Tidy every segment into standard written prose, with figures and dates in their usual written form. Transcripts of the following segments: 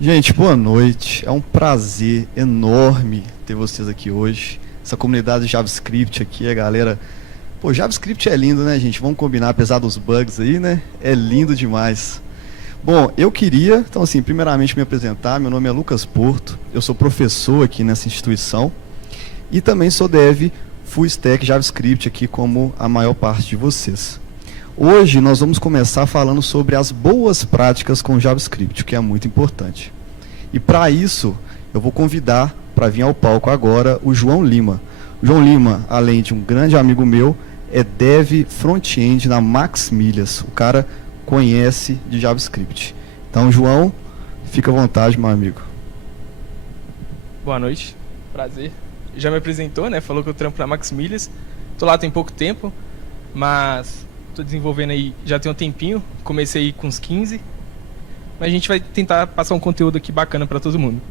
Gente, boa noite. É um prazer enorme ter vocês aqui hoje. Essa comunidade de JavaScript aqui, a galera. Pô, JavaScript é lindo, né, gente? Vamos combinar, apesar dos bugs aí, né? É lindo demais. Bom, eu queria, então, assim, primeiramente me apresentar. Meu nome é Lucas Porto, eu sou professor aqui nessa instituição e também sou dev Full Stack JavaScript aqui, como a maior parte de vocês. Hoje nós vamos começar falando sobre as boas práticas com JavaScript, o que é muito importante. E para isso, eu vou convidar para vir ao palco agora o João Lima. O João Lima, além de um grande amigo meu, é dev front-end na Max Milhas. O cara conhece de JavaScript. Então, João, fica à vontade, meu amigo. Boa noite, prazer. Já me apresentou, né? Falou que eu trampo na Max Milhas. Tô lá tem pouco tempo, mas tô desenvolvendo aí já tem um tempinho. Comecei aí com uns 15. Mas a gente vai tentar passar um conteúdo aqui bacana para todo mundo.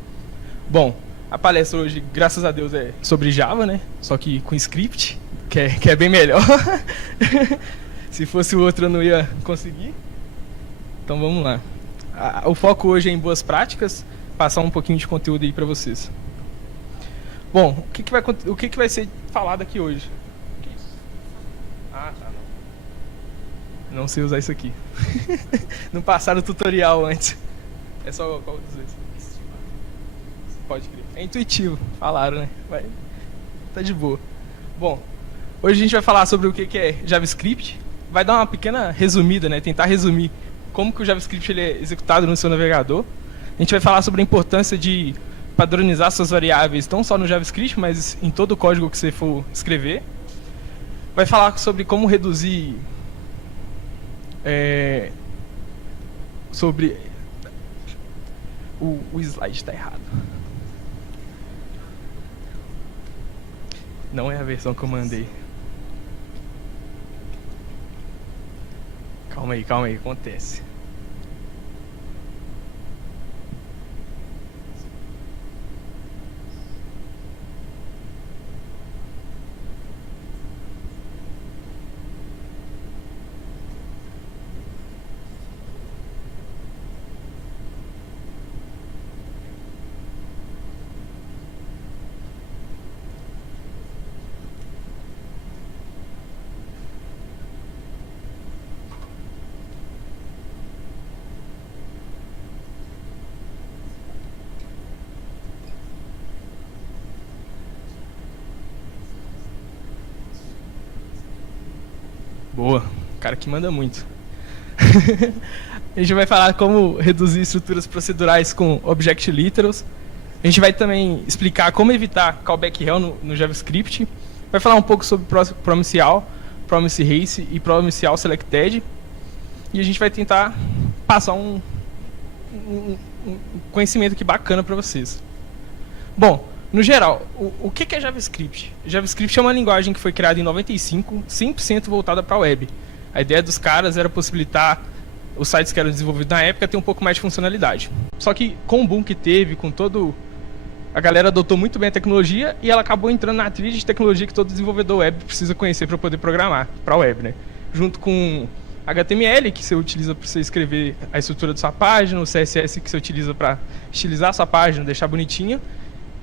Bom, a palestra hoje, graças a Deus, é sobre Java, né? Só que com script, que é bem melhor. Se fosse o outro eu não ia conseguir. Então vamos lá. O foco hoje é em boas práticas, passar um pouquinho de conteúdo aí para vocês. Bom, o que vai ser falado aqui hoje? Que isso? Ah, tá, não. Não sei usar isso aqui. Não passaram o tutorial antes. É só qual dos dois? Pode crer. É intuitivo, falaram, né? Tá de boa. Bom, hoje a gente vai falar sobre o que é JavaScript. Vai dar uma pequena resumida, né? Tentar resumir como que o JavaScript ele é executado no seu navegador. A gente vai falar sobre a importância de padronizar suas variáveis, não só no JavaScript, mas em todo o código que você for escrever. Vai falar sobre como reduzir... sobre... O slide está errado. Não é a versão que eu mandei. Calma aí, acontece. Boa, cara que manda muito. A gente vai falar como reduzir estruturas procedurais com Object Literals. A gente vai também explicar como evitar callback hell no JavaScript. Vai falar um pouco sobre Promise-All, Promise Race e Promise-All Selected. E a gente vai tentar passar um conhecimento aqui bacana para vocês. Bom, no geral, o que é JavaScript? JavaScript é uma linguagem que foi criada em 95, 100% voltada para a web. A ideia dos caras era possibilitar os sites que eram desenvolvidos na época ter um pouco mais de funcionalidade. Só que com o boom que teve, com todo... A galera adotou muito bem a tecnologia e ela acabou entrando na trilha de tecnologia que todo desenvolvedor web precisa conhecer para poder programar para a web, né? Junto com HTML, que você utiliza para você escrever a estrutura da sua página, o CSS que você utiliza para estilizar a sua página, deixar bonitinho,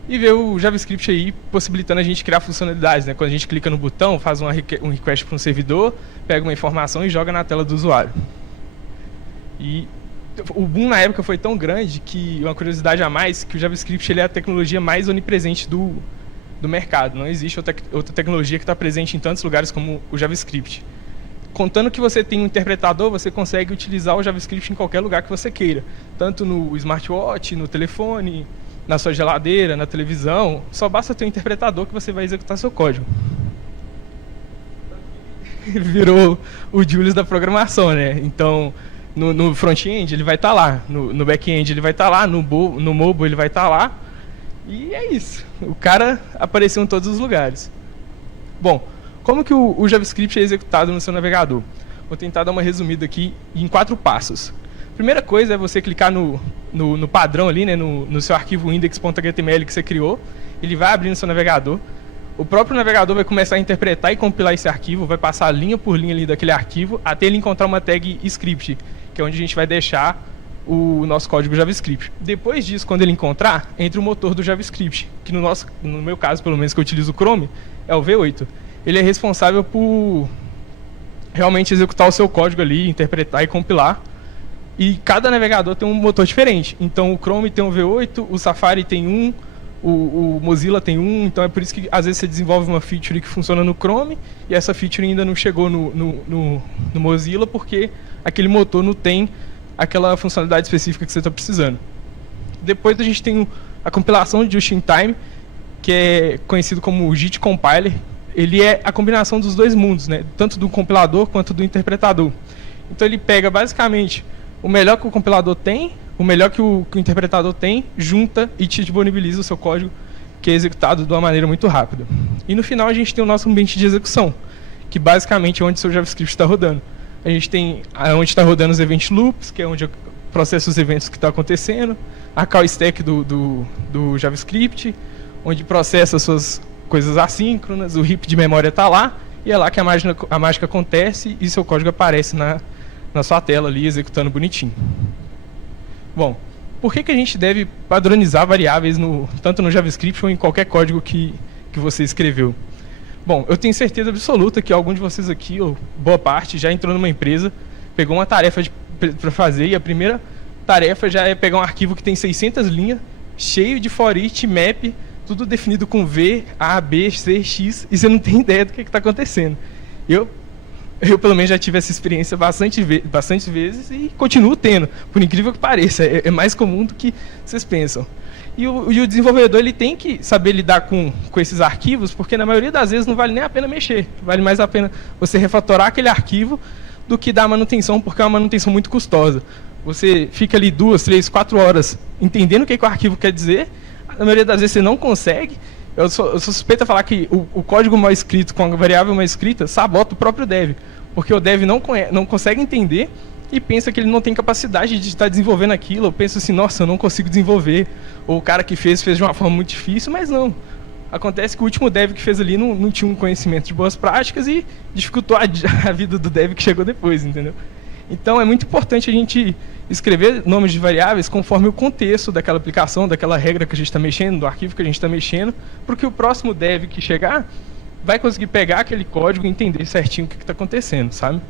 e ver o JavaScript aí possibilitando a gente criar funcionalidades, né? Quando a gente clica no botão, faz um request para um servidor, pega uma informação e joga na tela do usuário. E o boom na época foi tão grande que, uma curiosidade a mais, que o JavaScript ele é a tecnologia mais onipresente do mercado. Não existe outra tecnologia que está presente em tantos lugares como o JavaScript. Contando que você tem um interpretador, você consegue utilizar o JavaScript em qualquer lugar que você queira. Tanto no smartwatch, no telefone, na sua geladeira, na televisão. Só basta ter um interpretador que você vai executar seu código. Virou o Julius da programação, né? Então, no front-end ele vai estar lá, no back-end ele vai estar lá, no mobile ele vai estar lá. E é isso. O cara apareceu em todos os lugares. Bom, como que o JavaScript é executado no seu navegador? Vou tentar dar uma resumida aqui em 4 passos. Primeira coisa é você clicar no padrão ali, né, no seu arquivo index.html que você criou. Ele vai abrir no seu navegador. O próprio navegador vai começar a interpretar e compilar esse arquivo, vai passar linha por linha ali daquele arquivo, até ele encontrar uma tag script, que é onde a gente vai deixar o nosso código JavaScript. Depois disso, quando ele encontrar, entra o motor do JavaScript, que no meu caso, pelo menos que eu utilizo o Chrome, é o V8. Ele é responsável por realmente executar o seu código ali, interpretar e compilar. E cada navegador tem um motor diferente. Então o Chrome tem um V8, o Safari tem um, o Mozilla tem um. Então é por isso que às vezes você desenvolve uma feature que funciona no Chrome e essa feature ainda não chegou no Mozilla porque aquele motor não tem aquela funcionalidade específica que você está precisando. Depois a gente tem a compilação de just-in-time, que é conhecido como o JIT Compiler. Ele é a combinação dos dois mundos, né? Tanto do compilador quanto do interpretador. Então ele pega basicamente o melhor que o compilador tem, o melhor que o interpretador tem, junta e te disponibiliza o seu código, que é executado de uma maneira muito rápida. E no final a gente tem o nosso ambiente de execução, que basicamente é onde o seu JavaScript está rodando. A gente tem onde está rodando os event loops, que é onde processa os eventos que estão acontecendo, a call stack do JavaScript, onde processa suas coisas assíncronas, o heap de memória está lá, e é lá que a mágica acontece e seu código aparece na sua tela ali, executando bonitinho. Bom, por que a gente deve padronizar variáveis tanto no JavaScript ou em qualquer código que você escreveu? Bom, eu tenho certeza absoluta que algum de vocês aqui, ou boa parte, já entrou numa empresa, pegou uma tarefa para fazer, e a primeira tarefa já é pegar um arquivo que tem 600 linhas, cheio de for each, map, tudo definido com V, A, B, C, X, e você não tem ideia do que está acontecendo. Eu, pelo menos, já tive essa experiência bastante vezes e continuo tendo, por incrível que pareça. É mais comum do que vocês pensam. E o desenvolvedor ele tem que saber lidar com esses arquivos, porque na maioria das vezes não vale nem a pena mexer. Vale mais a pena você refatorar aquele arquivo do que dar manutenção, porque é uma manutenção muito custosa. Você fica ali 2, 3, 4 horas entendendo o que o arquivo quer dizer. Na maioria das vezes você não consegue. Eu sou suspeito a falar que o código mal escrito com a variável mal escrita sabota o próprio dev, porque o dev não consegue entender e pensa que ele não tem capacidade de estar desenvolvendo aquilo, ou pensa assim, nossa, eu não consigo desenvolver, ou o cara que fez de uma forma muito difícil, mas não. Acontece que o último dev que fez ali não tinha um conhecimento de boas práticas e dificultou a vida do dev que chegou depois, entendeu? Então é muito importante a gente escrever nomes de variáveis conforme o contexto daquela aplicação, daquela regra que a gente está mexendo, do arquivo que a gente está mexendo, porque o próximo dev que chegar vai conseguir pegar aquele código e entender certinho o que está acontecendo, sabe?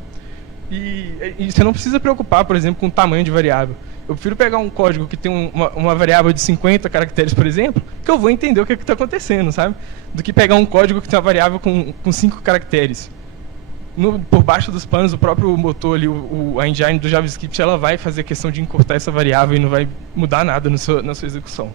E você não precisa preocupar, por exemplo, com o tamanho de variável. Eu prefiro pegar um código que tem uma variável de 50 caracteres, por exemplo, que eu vou entender o que está acontecendo, sabe? Do que pegar um código que tem uma variável com 5 caracteres. Por baixo dos panos, o próprio motor ali, a engine do JavaScript, ela vai fazer a questão de encurtar essa variável e não vai mudar nada na sua execução.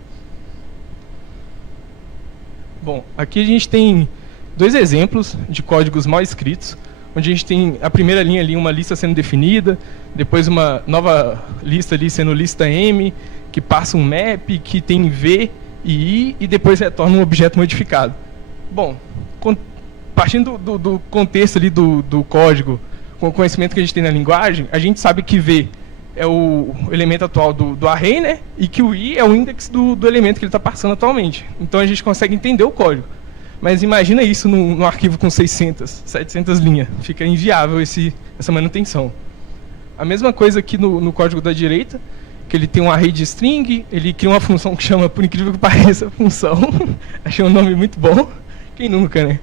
Bom, aqui a gente tem 2 exemplos de códigos mal escritos, onde a gente tem a primeira linha ali, uma lista sendo definida, depois uma nova lista ali sendo lista M, que passa um map, que tem V e I, e depois retorna um objeto modificado. Bom, partindo do contexto ali do código, com o conhecimento que a gente tem na linguagem, a gente sabe que V é o elemento atual do array, né? E que o I é o index do elemento que ele está passando atualmente. Então a gente consegue entender o código. Mas imagina isso num arquivo com 600, 700 linhas. Fica inviável essa manutenção. A mesma coisa aqui no código da direita, que ele tem um array de string, ele cria uma função que chama, por incrível que pareça, função. Achei um nome muito bom. Quem nunca, né?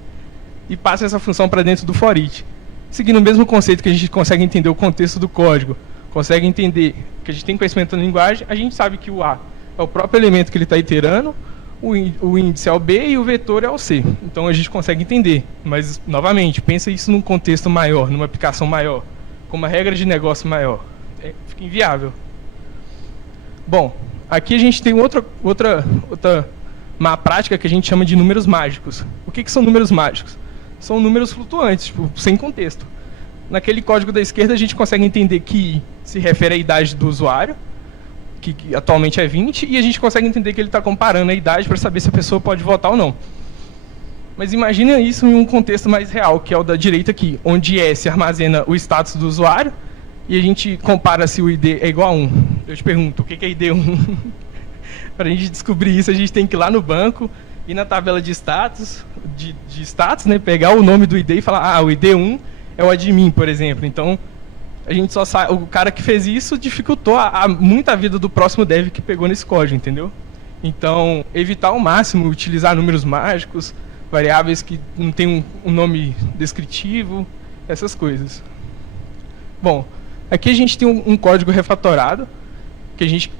E passa essa função para dentro do for each. Seguindo o mesmo conceito que a gente consegue entender o contexto do código, consegue entender que a gente tem conhecimento da linguagem, a gente sabe que o A é o próprio elemento que ele está iterando, o índice é o B e o vetor é o C. Então a gente consegue entender. Mas, novamente, pensa isso num contexto maior, numa aplicação maior, com uma regra de negócio maior. Fica inviável. Bom, aqui a gente tem outra má prática que a gente chama de números mágicos. O que são números mágicos? São números flutuantes, tipo, sem contexto. Naquele código da esquerda a gente consegue entender que I se refere à idade do usuário, que atualmente é 20, e a gente consegue entender que ele está comparando a idade para saber se a pessoa pode votar ou não. Mas imagina isso em um contexto mais real, que é o da direita aqui, onde S armazena o status do usuário, e a gente compara se o ID é igual a 1. Eu te pergunto, o que é ID1? Para a gente descobrir isso, a gente tem que ir lá no banco, ir na tabela de status, né, pegar o nome do ID e falar, o ID1 é o admin, por exemplo. Então, a gente só sabe, o cara que fez isso dificultou muito a vida do próximo dev que pegou nesse código, entendeu? Então, evitar ao máximo utilizar números mágicos, variáveis que não tem um nome descritivo, essas coisas. Bom, aqui a gente tem um código refatorado, que a gente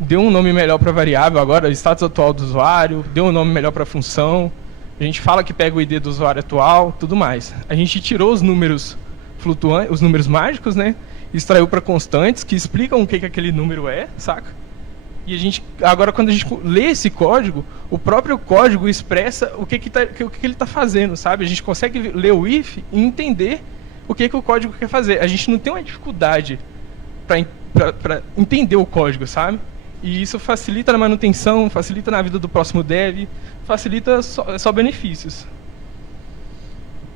deu um nome melhor para a variável agora, status atual do usuário, deu um nome melhor para a função, a gente fala que pega o ID do usuário atual, tudo mais. A gente tirou os números flutuantes, os números mágicos, né? Extraiu para constantes, que explicam o que aquele número é, saca? E a gente, agora, quando a gente lê esse código, o próprio código expressa o que ele está fazendo, sabe? A gente consegue ler o if e entender o que o código quer fazer. A gente não tem uma dificuldade para entender o código, sabe? E isso facilita na manutenção, facilita na vida do próximo dev, facilita só benefícios.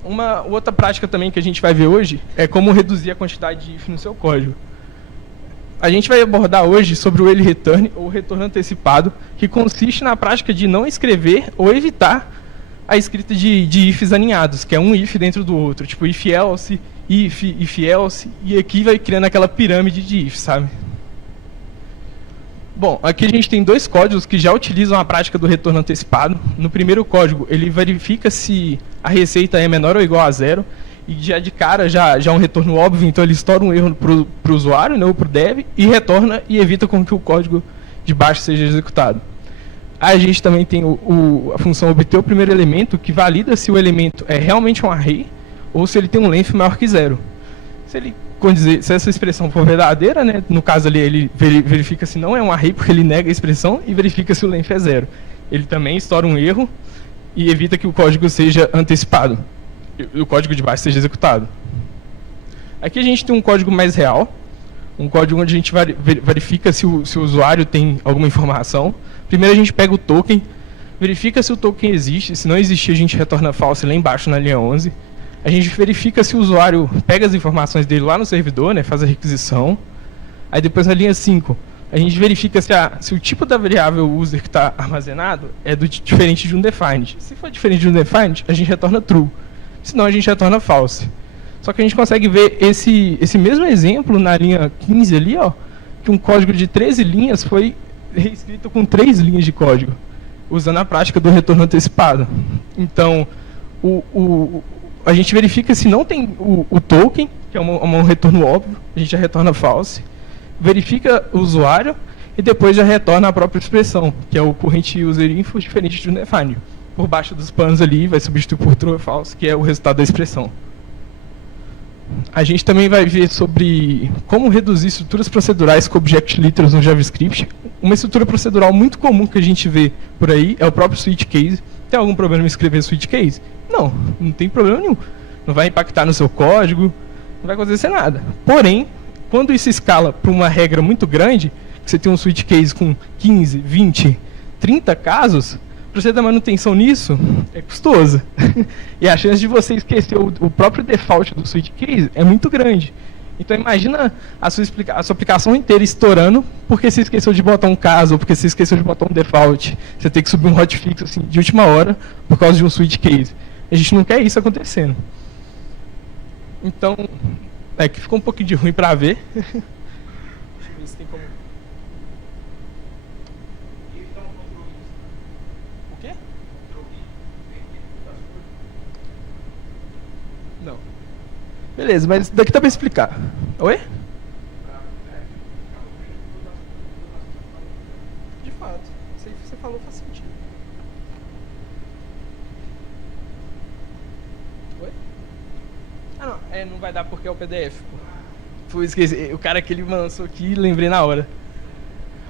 Uma outra prática também que a gente vai ver hoje é como reduzir a quantidade de if no seu código. A gente vai abordar hoje sobre o early return, ou retorno antecipado, que consiste na prática de não escrever ou evitar a escrita de ifs alinhados, que é um if dentro do outro, tipo if else, if else, e aqui vai criando aquela pirâmide de if, sabe? Bom, aqui a gente tem dois códigos que já utilizam a prática do retorno antecipado. No primeiro código, ele verifica se a receita é menor ou igual a zero, e já de cara, já é um retorno óbvio, então ele estoura um erro para o usuário, né, ou para o dev, e retorna e evita com que o código de baixo seja executado. Aí a gente também tem a função obter o primeiro elemento, que valida se o elemento é realmente um array, ou se ele tem um length maior que zero. Se essa expressão for verdadeira, né, no caso ali ele verifica se não é um array, porque ele nega a expressão, e verifica se o length é zero. Ele também estoura um erro e evita que o código seja antecipado, o código de baixo seja executado. Aqui a gente tem um código mais real, um código onde a gente verifica se o usuário tem alguma informação. Primeiro a gente pega o token, verifica se o token existe, se não existir a gente retorna false lá embaixo na linha 11. A gente verifica se o usuário pega as informações dele lá no servidor, né, faz a requisição. Aí depois na linha 5, a gente verifica se o tipo da variável user que está armazenado é diferente de um defined. Se for diferente de um defined, a gente retorna true. Senão a gente retorna false. Só que a gente consegue ver esse mesmo exemplo na linha 15 ali, ó, que um código de 13 linhas foi reescrito com 3 linhas de código, usando a prática do retorno antecipado. Então, a gente verifica se não tem o token, que é um retorno óbvio, a gente já retorna false, verifica o usuário e depois já retorna a própria expressão, que é o current user info diferente de um defined. Por baixo dos panos ali, vai substituir por true ou false, que é o resultado da expressão. A gente também vai ver sobre como reduzir estruturas procedurais com object literals no JavaScript. Uma estrutura procedural muito comum que a gente vê por aí é o próprio switch case. Tem algum problema em escrever switch case? Não, não tem problema nenhum. Não vai impactar no seu código, não vai acontecer nada. Porém, quando isso escala para uma regra muito grande, que você tem um switch case com 15, 20, 30 casos, para você dar manutenção nisso, é custoso. E a chance de você esquecer o próprio default do switch case é muito grande. Então imagina a sua aplicação inteira estourando porque você esqueceu de botar um caso, ou porque você esqueceu de botar um default. Você tem que subir um hotfix assim, de última hora por causa de um switch case. A gente não quer isso acontecendo. Então, que ficou um pouquinho de ruim para ver. Deixa eu ver se tem como... O quê? Não. Beleza, mas daqui dá para explicar. Oi? De fato. Isso aí que você falou faz sentido. Oi? Ah, não. Não vai dar porque é o PDF. Pô. Esqueci. O cara que ele lançou aqui, lembrei na hora.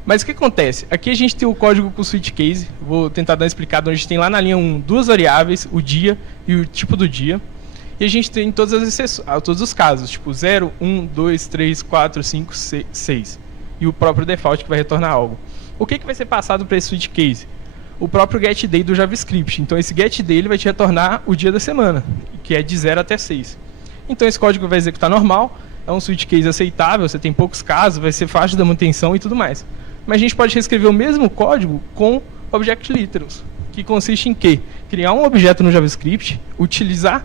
Mas o que acontece? Aqui a gente tem o código com o switch case. Vou tentar dar uma explicada. A gente tem lá na linha 1 duas variáveis, o dia e o tipo do dia. E a gente tem todos os casos, tipo 0, 1, 2, 3, 4, 5, 6. E o próprio default que vai retornar algo. O que vai ser passado para esse switch case? O próprio getDay do JavaScript. Então esse getDay ele vai te retornar o dia da semana, que é de 0 até 6. Então esse código vai executar normal, é um switch case aceitável, você tem poucos casos, vai ser fácil da manutenção e tudo mais. Mas a gente pode reescrever o mesmo código com object literals, que consiste em quê? Criar um objeto no JavaScript, utilizar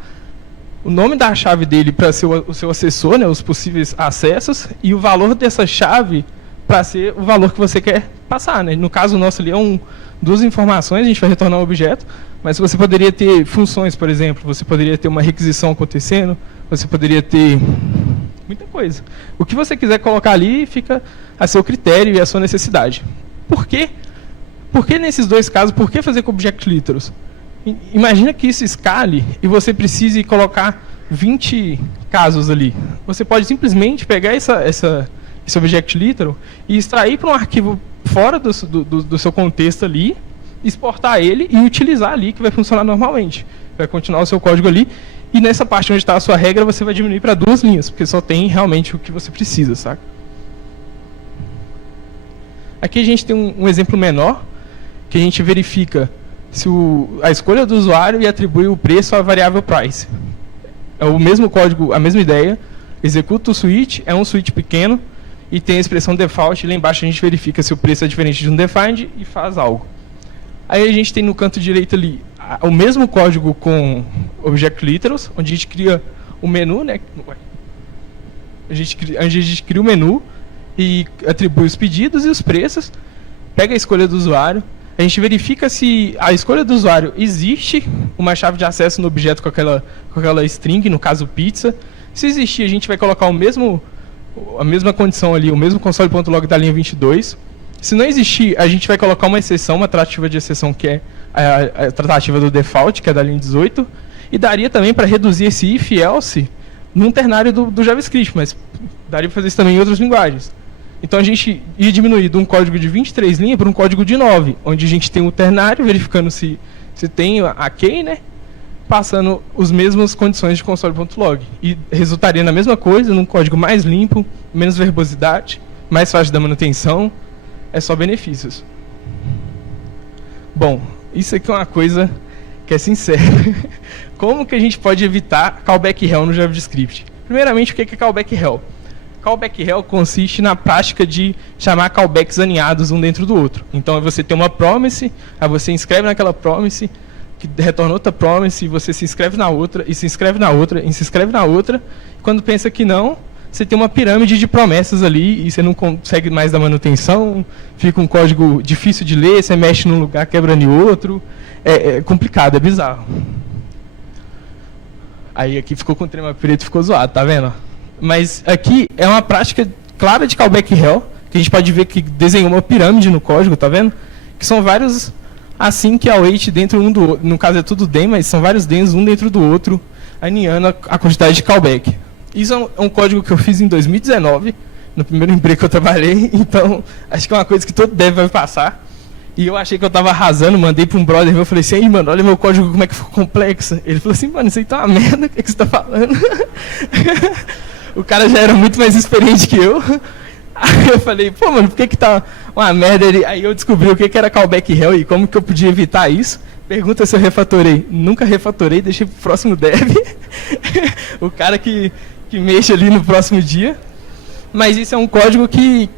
o nome da chave dele para ser o seu assessor, né, os possíveis acessos, e o valor dessa chave para ser o valor que você quer passar, né? No caso nosso ali duas informações, a gente vai retornar um objeto, mas você poderia ter funções, por exemplo, você poderia ter uma requisição acontecendo, você poderia ter muita coisa. O que você quiser colocar ali fica a seu critério e a sua necessidade. Por quê? Por que nesses dois casos, por que fazer com Object Literals? Imagina que isso escale e você precise colocar 20 casos ali. Você pode simplesmente pegar esse Object Literal e extrair para um arquivo fora do seu contexto ali, exportar ele e utilizar ali, que vai funcionar normalmente. Vai continuar o seu código ali, e nessa parte onde está a sua regra, você vai diminuir para 2 linhas, porque só tem realmente o que você precisa, saca? Aqui a gente tem um exemplo menor, que a gente verifica se a escolha do usuário e atribui o preço à variável price. É o mesmo código, a mesma ideia, executa o switch, é um switch pequeno, e tem a expressão default, e lá embaixo a gente verifica se o preço é diferente de um defined e faz algo. Aí a gente tem no canto direito ali o mesmo código com Object Literals, onde a gente cria o menu, né? A gente cria o menu e atribui os pedidos e os preços, pega a escolha do usuário, a gente verifica se a escolha do usuário existe uma chave de acesso no objeto com aquela string, no caso pizza. Se existir, a gente vai colocar a mesma condição ali, o mesmo console.log da linha 22. Se não existir, a gente vai colocar uma exceção, uma tratativa de exceção, que é a tratativa do default, que é da linha 18. E daria também para reduzir esse if else num ternário do JavaScript, mas daria para fazer isso também em outras linguagens. Então a gente ia diminuir de um código de 23 linhas para um código de 9, onde a gente tem o ternário, verificando se tem a key, né? Passando as mesmas condições de console.log. E resultaria na mesma coisa, num código mais limpo, menos verbosidade, mais fácil da manutenção, é só benefícios. Bom, isso aqui é uma coisa que é sincera. Como que a gente pode evitar callback hell no JavaScript? Primeiramente, o que é callback hell? Callback hell consiste na prática de chamar callbacks aninhados um dentro do outro. Então, você tem uma promise, aí você inscreve naquela promise, que retorna outra promise, e você se inscreve na outra, e se inscreve na outra, e se inscreve na outra. E quando pensa que não, você tem uma pirâmide de promessas ali, e você não consegue mais dar manutenção, fica um código difícil de ler, você mexe num lugar, quebra em outro. É complicado, é bizarro. Aí aqui ficou com o trema preto, ficou zoado, tá vendo? Mas aqui é uma prática clara de callback hell, que a gente pode ver que desenhou uma pirâmide no código, tá vendo? Que são vários assim que await dentro um do outro. No caso é tudo den, mas são vários dens um dentro do outro, aninhando a quantidade de callback. Isso é um código que eu fiz em 2019, no primeiro emprego que eu trabalhei, então acho que é uma coisa que todo dev vai passar. E eu achei que eu estava arrasando, mandei para um brother meu, eu falei assim, aí mano, olha meu código como é que ficou complexo. Ele falou assim, mano, isso aí tá uma merda, o que você está falando? O cara já era muito mais experiente que eu. Aí eu falei, pô, mano, por que tá uma merda? Aí eu descobri o que era callback hell e como que eu podia evitar isso. Pergunta se eu refatorei. Nunca refatorei, deixei pro próximo dev. O cara que mexe ali no próximo dia. Mas isso é um código que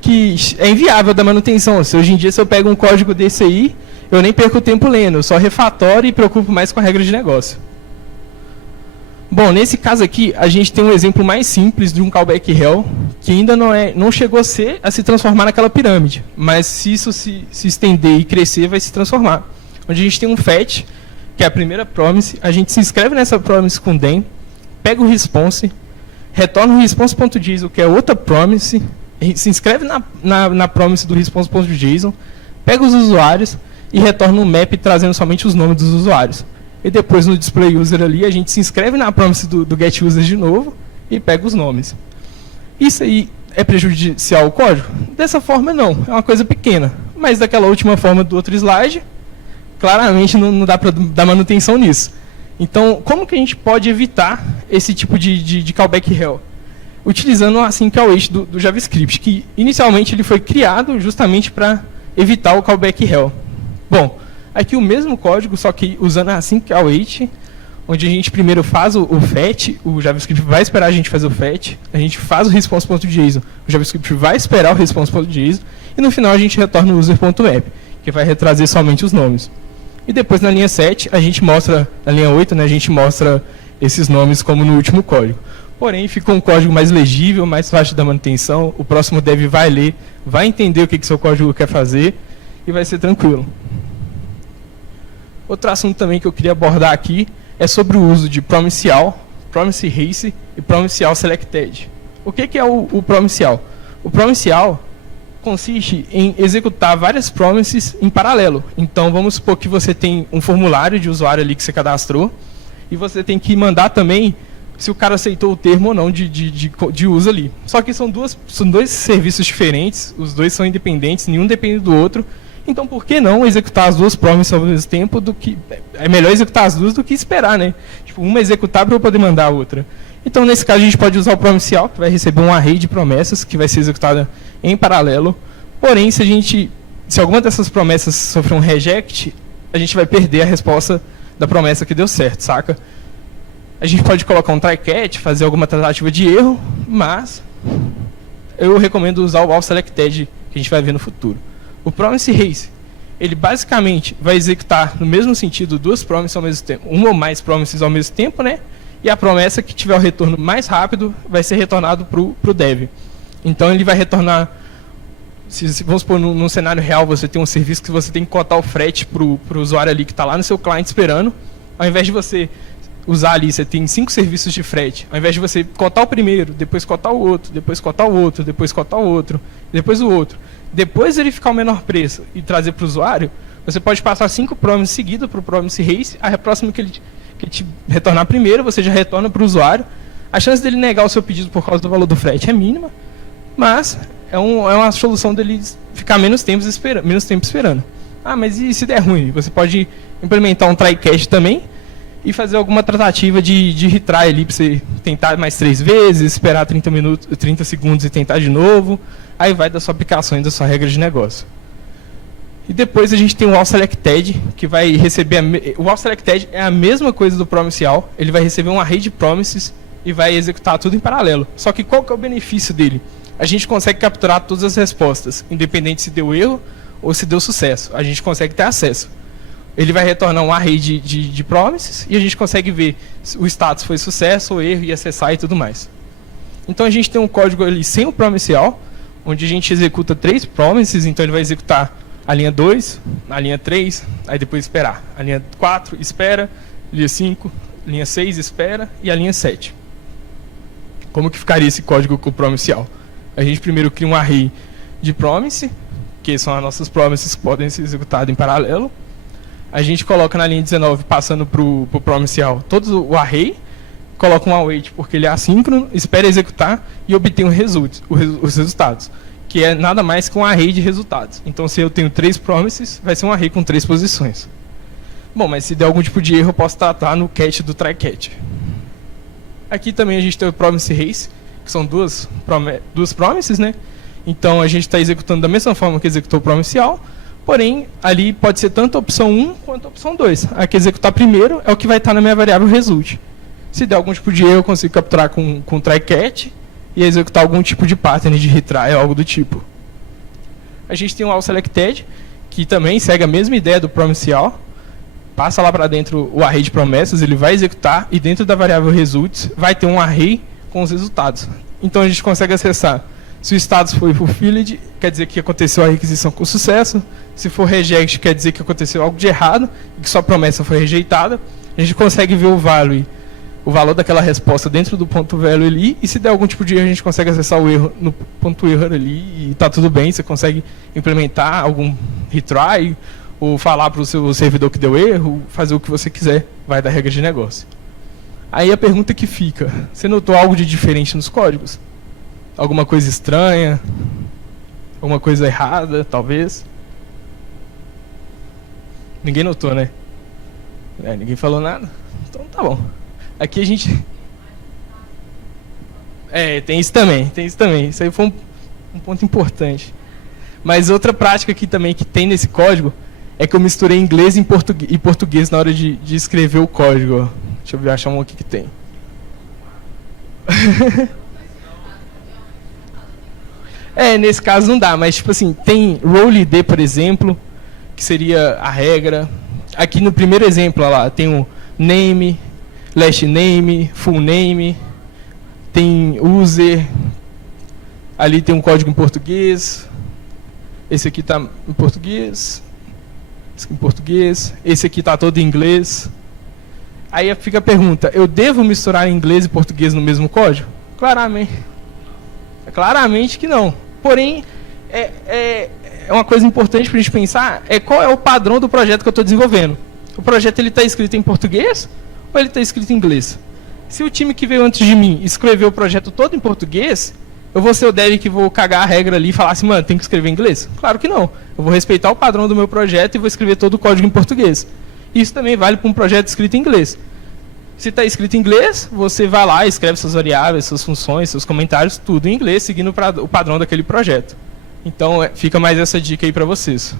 é inviável da manutenção. Se hoje em dia, se eu pego um código desse aí, eu nem perco tempo lendo. Eu só refatoro e preocupo mais com a regra de negócio. Bom, nesse caso aqui, a gente tem um exemplo mais simples de um callback hell, que ainda não chegou a se transformar naquela pirâmide. Mas se isso se estender e crescer, vai se transformar. Onde a gente tem um fetch, que é a primeira promise, a gente se inscreve nessa promise com den, pega o response, retorna o response.json, que é outra promise, se inscreve na promise do response.json, pega os usuários e retorna um map trazendo somente os nomes dos usuários. E depois no display user ali, a gente se inscreve na promise do get user de novo e pega os nomes. Isso aí é prejudicial ao código? Dessa forma não, é uma coisa pequena. Mas daquela última forma do outro slide, claramente não dá para dar manutenção nisso. Então, como que a gente pode evitar esse tipo de callback hell? Utilizando a async await do JavaScript, que inicialmente ele foi criado justamente para evitar o callback hell. Bom, aqui o mesmo código, só que usando a async await, onde a gente primeiro faz o fetch, o JavaScript vai esperar a gente fazer o fetch, a gente faz o response.json, o JavaScript vai esperar o response.json, e no final a gente retorna o user.map, que vai retrazer somente os nomes. E depois na linha 7, a gente mostra, na linha 8, né, a gente mostra esses nomes como no último código. Porém, fica um código mais legível, mais fácil da manutenção, o próximo dev vai ler, vai entender o que seu código quer fazer e vai ser tranquilo. Outro assunto também que eu queria abordar aqui é sobre o uso de Promise-All, Promise-Race e Promise-All Selected. O que é o Promise-All? O Promise-All consiste em executar várias promises em paralelo. Então, vamos supor que você tem um formulário de usuário ali que você cadastrou e você tem que mandar também se o cara aceitou o termo ou não de uso ali. Só que são dois serviços diferentes, os dois são independentes, nenhum depende do outro. Então, por que não executar as duas promises ao mesmo tempo? É melhor executar as duas do que esperar, né? Tipo, uma executar para eu poder mandar a outra. Então, nesse caso, a gente pode usar o Promise-All, que vai receber um array de promessas, que vai ser executada em paralelo. Porém, se alguma dessas promessas sofrer um reject, a gente vai perder a resposta da promessa que deu certo, saca? A gente pode colocar um try-catch, fazer alguma tentativa de erro, mas eu recomendo usar o All Selected, que a gente vai ver no futuro. O Promise Race, ele basicamente vai executar no mesmo sentido duas promises ao mesmo tempo, uma ou mais promises ao mesmo tempo, né? E a promessa que tiver o retorno mais rápido vai ser retornado para o dev. Então ele vai retornar, vamos supor, num cenário real, você tem um serviço que você tem que cotar o frete para o usuário ali que está lá no seu cliente esperando. Ao invés de você usar ali, você tem 5 serviços de frete. Ao invés de você cotar o primeiro, depois cotar o outro, depois cotar o outro, depois cotar o outro, depois o outro, depois verificar o menor preço e trazer para o usuário, você pode passar 5 promises seguidas para o Promise Race, a próxima que ele te retornar primeiro, você já retorna para o usuário. A chance dele negar o seu pedido por causa do valor do frete é mínima, mas é uma solução dele ficar menos tempo esperando. Ah, mas e se der ruim? Você pode implementar um try-catch também e fazer alguma tratativa de retry ali, para você tentar mais 3 vezes, esperar 30 segundos e tentar de novo. Aí vai da sua aplicação e da sua regra de negócio. E depois a gente tem o All Selected, que vai receber... O All Selected é a mesma coisa do Promise-All. Ele vai receber um array de promises e vai executar tudo em paralelo. Só que qual que é o benefício dele? A gente consegue capturar todas as respostas, independente se deu erro ou se deu sucesso. A gente consegue ter acesso. Ele vai retornar um array de promises e a gente consegue ver se o status foi sucesso ou erro e acessar e tudo mais. Então a gente tem um código ali sem o Promise-All, onde a gente executa 3 promises, então ele vai executar a linha 2, a linha 3, aí depois esperar. A linha 4, espera, linha 5, linha 6, espera, e a linha 7. Como que ficaria esse código com o Promise-All? A gente primeiro cria um array de promise, que são as nossas promises que podem ser executadas em paralelo. A gente coloca na linha 19, passando para o Promise-All, todo o array, coloca um await porque ele é assíncrono, espera executar e obtém os resultados, que é nada mais que um array de resultados. Então, se eu tenho 3 promises, vai ser um array com 3 posições. Bom, mas se der algum tipo de erro, eu posso tratar no catch do try-catch. Aqui também a gente tem o Promise Race, que são duas promises, né? Então, a gente está executando da mesma forma que executou o Promise-All, porém, ali pode ser tanto a opção 1 quanto a opção 2. A que executar primeiro é o que vai estar na minha variável result. Se der algum tipo de erro, eu consigo capturar com try-catch e executar algum tipo de pattern de retry ou algo do tipo. A gente tem o All Selected, que também segue a mesma ideia do Promise-All. Passa lá para dentro o array de promessas, ele vai executar e dentro da variável results vai ter um array com os resultados. Então a gente consegue acessar se o status foi fulfilled, quer dizer que aconteceu a requisição com sucesso. Se for reject, quer dizer que aconteceu algo de errado e que sua promessa foi rejeitada. A gente consegue ver o valor daquela resposta dentro do ponto value ali, e se der algum tipo de erro, a gente consegue acessar o erro no ponto erro ali, e está tudo bem, você consegue implementar algum retry, ou falar para o seu servidor que deu erro, fazer o que você quiser, vai da regra de negócio. Aí a pergunta que fica, você notou algo de diferente nos códigos? Alguma coisa estranha? Alguma coisa errada, talvez? Ninguém notou, né? Ninguém falou nada? Então tá bom. Aqui a gente... tem isso também. Isso aí foi um ponto importante. Mas outra prática aqui também que tem nesse código é que eu misturei inglês e português na hora de escrever o código. Deixa eu ver, achar um aqui que tem. Nesse caso não dá, mas tipo assim, tem role ID, por exemplo, que seria a regra. aqui no primeiro exemplo, ó lá, tem o name, last name, full name, tem user, ali tem um código em português, esse aqui está em português, esse aqui em português, esse aqui está todo em inglês. Aí fica a pergunta, eu devo misturar inglês e português no mesmo código? Claramente que não. Porém, é uma coisa importante para a gente pensar, qual é o padrão do projeto que eu estou desenvolvendo. O projeto está escrito em português ou ele está escrito em inglês? Se o time que veio antes de mim escreveu o projeto todo em português, eu vou ser o dev que vou cagar a regra ali e falar assim, mano, tem que escrever em inglês? Claro que não. Eu vou respeitar o padrão do meu projeto e vou escrever todo o código em português. Isso também vale para um projeto escrito em inglês. Se está escrito em inglês, você vai lá e escreve suas variáveis, suas funções, seus comentários, tudo em inglês, seguindo o padrão daquele projeto. Então, fica mais essa dica aí para vocês.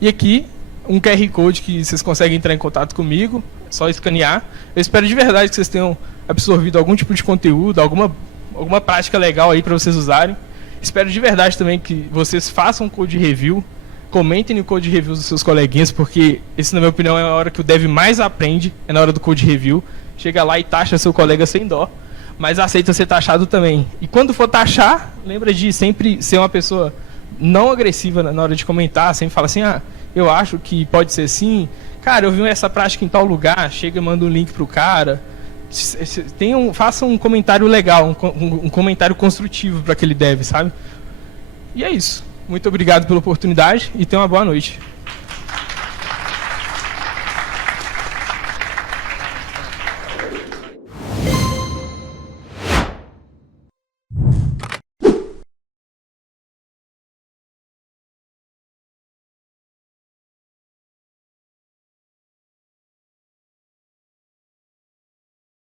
E aqui, um QR Code que vocês conseguem entrar em contato comigo, é só escanear. Eu espero de verdade que vocês tenham absorvido algum tipo de conteúdo, alguma prática legal aí para vocês usarem. Espero de verdade também que vocês façam code review, comentem no code review dos seus coleguinhas, porque esse, na minha opinião, é a hora que o dev mais aprende, é na hora do code review. Chega lá e taxa seu colega sem dó, mas aceita ser taxado também. E quando for taxar, lembra de sempre ser uma pessoa não agressiva na hora de comentar, sempre fala assim, eu acho que pode ser assim, cara, eu vi essa prática em tal lugar, chega e manda um link pro cara. Faça um comentário legal, um comentário construtivo para aquele dev, sabe? E é isso. Muito obrigado pela oportunidade e tenha uma boa noite.